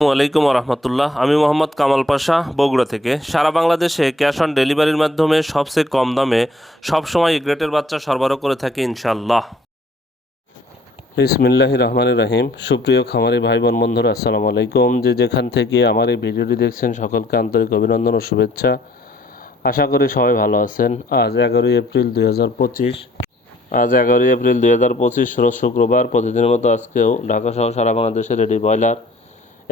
আসসালামু আলাইকুম রহমতুল্লাহ। আমি মোহাম্মদ কামাল পাশা, বগুড়া থেকে। সারা বাংলাদেশে ক্যাশ অন ডেলিভারির মাধ্যমে সবচেয়ে কম দামে সবসময় গ্রেটের বাচ্চা সরবরাহ করে থাকি ইনশাল্লাহ। বিসমিল্লাহি রহমানির রহিম। সুপ্রিয় খামারি ভাই বোন বন্ধুরা, আসসালামু আলাইকুম। যে যেখান থেকে আমার এই ভিডিওটি দেখছেন সকলকে আন্তরিক অভিনন্দন ও শুভেচ্ছা। আশা করি সবাই ভালো আছেন। আজ 11 এপ্রিল 2025। আজ 11 এপ্রিল 2025 রোজ শুক্রবার। প্রতিদিনের মতো আজকেও ঢাকা সহ সারা বাংলাদেশে রেডি ব্রয়লার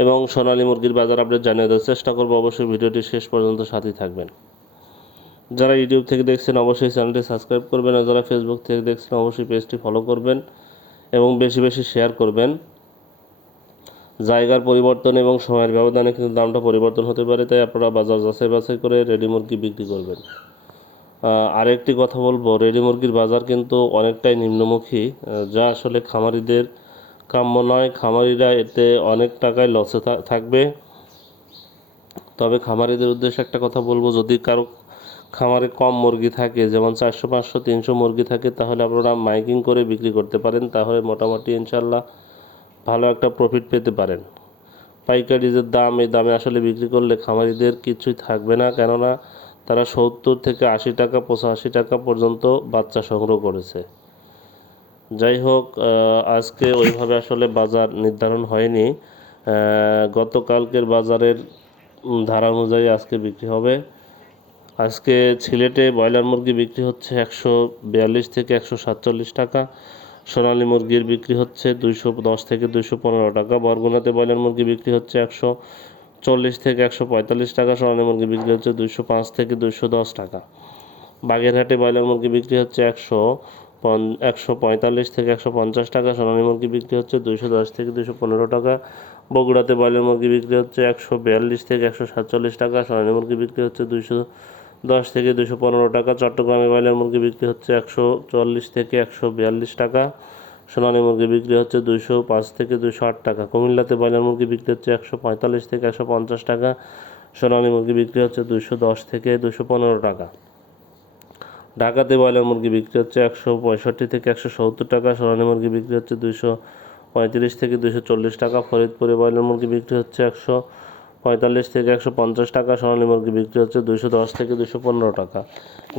এবং সোনালী মুরগির বাজার আপডেট জানিয়ে দেওয়ার চেষ্টা করবো। অবশ্যই ভিডিওটি শেষ পর্যন্ত সাথেই থাকবেন। যারা ইউটিউব থেকে দেখছেন অবশ্যই চ্যানেলটি সাবস্ক্রাইব করবেন, আর যারা ফেসবুক থেকে দেখছেন অবশ্যই পেজটি ফলো করবেন এবং বেশি বেশি শেয়ার করবেন। জায়গার পরিবর্তন এবং সময়ের ব্যবধানে কিন্তু দামটা পরিবর্তন হতে পারে, তাই আপনারা বাজার যাচাই বাছাই করে রেডি মুরগি বিক্রি করবেন। আরেকটি কথা বলবো, রেডি মুরগির বাজার কিন্তু অনেকটাই নিম্নমুখী, যা আসলে খামারিদের কাম্য নয়। খামারিরা এতে অনেক টাকায় লসে থাকবে। তবে খামারিদের উদ্দেশ্যে একটা কথা বলবো, যদি কারো খামারে কম মুরগি থাকে, যেমন 400 500 300 মুরগি থাকে, তাহলে আপনারা মাইকিং করে বিক্রি করতে পারেন। তাহলে মোটামুটি ইনশাল্লাহ ভালো একটা প্রফিট পেতে পারেন। পাইকারি যে দাম, এই দামে আসলে বিক্রি করলে খামারিদের কিছুই থাকবে না, কেননা তারা 70 থেকে 80 টাকা 85 টাকা পর্যন্ত বাচ্চা সংগ্রহ করেছে। যাই হোক, আজকে ওইভাবে আসলে বাজার নির্ধারণ হয়নি। গতকালকের বাজারের ধারা অনুযায়ী আজকে বিক্রি হবে। আজকে সিলেটে ব্রয়লার মুরগি বিক্রি হচ্ছে 142 থেকে 147 টাকা। সোনালী মুরগির বিক্রি হচ্ছে 210 থেকে 215 টাকা। বরগুনাতে ব্রয়লার মুরগি বিক্রি হচ্ছে 140 থেকে 145 টাকা। সোনালী মুরগি বিক্রি হচ্ছে 205 থেকে 210 টাকা। বাগেরহাটে ব্রয়লার মুরগি বিক্রি হচ্ছে 145 থেকে 150 টাকা। সোনালী মুরগি বিক্রি হচ্ছে 210 থেকে 215 টাকা। বগুড়াতে ব্রয়লার মুরগি বিক্রি হচ্ছে 142 থেকে 147 টাকা। সোনালী মুরগি বিক্রি হচ্ছে 210 থেকে 215 টাকা। চট্টগ্রামে ব্রয়লার মুরগি বিক্রি হচ্ছে 140 থেকে 142 টাকা। সোনালী মুরগি বিক্রি হচ্ছে 205 থেকে 208 টাকা। কুমিল্লাতে ব্রয়লার মুরগি বিক্রি হচ্ছে 145 থেকে 150 টাকা। সোনালী মুরগি বিক্রি হচ্ছে 210 থেকে 215 টাকা। ঢাকাতে ব্রয়লার মুরগি বিক্রি হচ্ছে 165 থেকে 170 টাকা। সোনালী মুরগি বিক্রি হচ্ছে 235 থেকে 240 টাকা। ফরিদপুরে ব্রয়লার মুরগি বিক্রি হচ্ছে 145 থেকে 150 টাকা। সোনালী মুরগি বিক্রি হচ্ছে 210 থেকে 215 টাকা।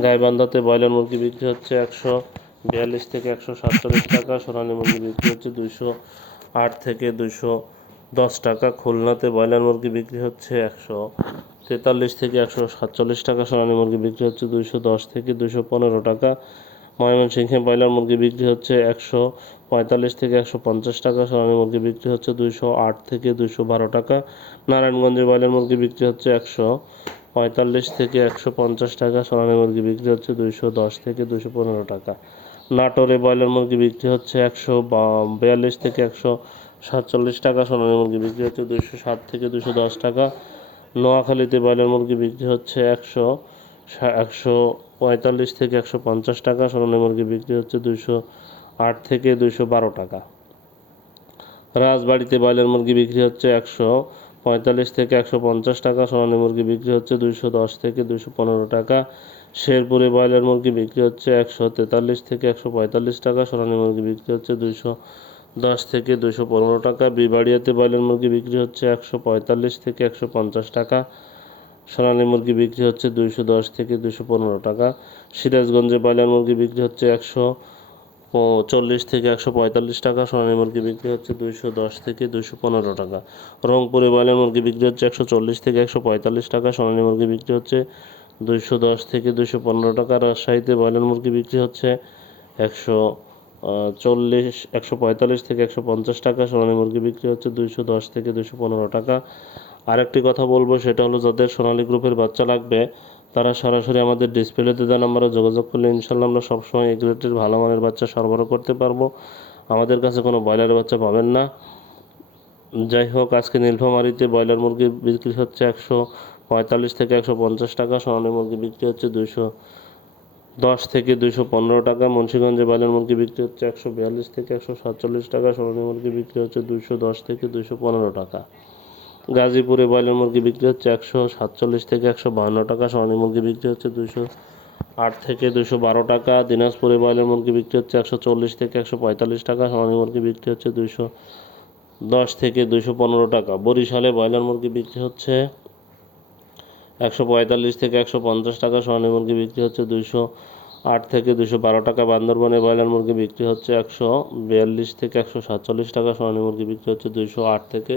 গাইবান্ধাতে ব্রয়লার মুরগি বিক্রি হচ্ছে 142 থেকে 147 টাকা। সোনালী মুরগি বিক্রি হচ্ছে 208 থেকে 210 টাকা। খুলনাতে ব্রয়লার মুরগি বিক্রি হচ্ছে 143 থেকে 147 টাকা। সোনালী মুরগি বিক্রি হচ্ছে 210 থেকে 215 টাকা। ময়মনসিংহে ব্রয়লার মুরগি বিক্রি হচ্ছে 145 থেকে 150 টাকা। সোনালী মুরগি বিক্রি হচ্ছে 208 থেকে 212 টাকা। নারায়ণগঞ্জে ব্রয়লার মুরগি বিক্রি হচ্ছে 145 থেকে 150 টাকা। সোনালী মুরগি বিক্রি হচ্ছে 210 থেকে 215 টাকা। নাটোরে ব্রয়লার মুরগি বিক্রি হচ্ছে 142 থেকে 147 টাকা। সোনালী মুরগি বিক্রি হচ্ছে 207 থেকে 210 টাকা। নোয়াখালীতে ব্রয়লার মুরগি বিক্রি হচ্ছে 145 থেকে 150 টাকা। সোনালী মুরগি বিক্রি হচ্ছে 208 থেকে 212 টাকা। রাজবাড়িতে ব্রয়লার মুরগি বিক্রি হচ্ছে 145 থেকে 150 টাকা। সোনালী মুরগি বিক্রি হচ্ছে 210 থেকে 215 টাকা। শেরপুরে ব্রয়লার মুরগি বিক্রি হচ্ছে 143 থেকে 145 টাকা। সোনালী মুরগি বিক্রি হচ্ছে 210 থেকে 215 টাকা। বিবাড়িয়াতে ব্রয়লার মুরগি বিক্রি হচ্ছে 145 থেকে 150 টাকা। সোনালী মুরগি বিক্রি হচ্ছে 210 থেকে 215 টাকা। সিরাজগঞ্জে ব্রয়লার মুরগি বিক্রি হচ্ছে 140 থেকে 145 টাকা। সোনালী মুরগি বিক্রি হচ্ছে 210 থেকে 215 টাকা। রংপুরে ব্রয়লার মুরগি বিক্রি হচ্ছে 140 থেকে 145 টাকা। সোনালী মুরগি বিক্রি হচ্ছে 210 থেকে 215 টাকা। রাজশাহীতে ব্রয়লার মুরগি বিক্রি হচ্ছে 145 থেকে 150 টাকা। সোনালী মুরগি বিক্রি হচ্ছে 210 থেকে 215 টাকা। আরেকটি কথা বলবো, সেটা হলো যাদের সোনালী গ্রুপের বাচ্চা লাগবে, তারা সরাসরি আমাদের ডিসপ্লেতে দেওয়া নাম্বারে যোগাযোগ করলে ইনশাল্লাহ আমরা সবসময় এই গ্রেডের ভালো মানের বাচ্চা সরবরাহ করতে পারবো। আমাদের কাছে কোনো ব্রয়লারের বাচ্চা পাবেন না। যাই হোক, আজকে নীলফামারীতে ব্রয়লার মুরগি বিক্রি হচ্ছে 145 থেকে 150 টাকা। সোনালী মুরগি বিক্রি হচ্ছে 210 থেকে 215 টাকা। মুন্সিগঞ্জে ব্রয়লার মুরগি বিক্রি হচ্ছে 142 থেকে 147 টাকা। সোনালী মুরগি বিক্রি হচ্ছে 210 থেকে 215 টাকা। গাজীপুরে ব্রয়লার মুরগি বিক্রি হচ্ছে 147 থেকে 152 টাকা। সোনালী মুরগি বিক্রি হচ্ছে 208 থেকে 212 টাকা। দিনাজপুরে ব্রয়লার মুরগি বিক্রি হচ্ছে 140 থেকে 145 টাকা। সোনালী মুরগি বিক্রি হচ্ছে 10 থেকে 215 টাকা। বরিশালে ব্রয়লার মুরগি বিক্রি হচ্ছে 145 থেকে 150 টাকা। সোনালী মুরগি বিক্রি হচ্ছে 208 থেকে 212 টাকা। বান্দরবনে ব্রয়লার মুরগি বিক্রি হচ্ছে 142 থেকে 147 টাকা। সোনালী মুরগি বিক্রি হচ্ছে 208 থেকে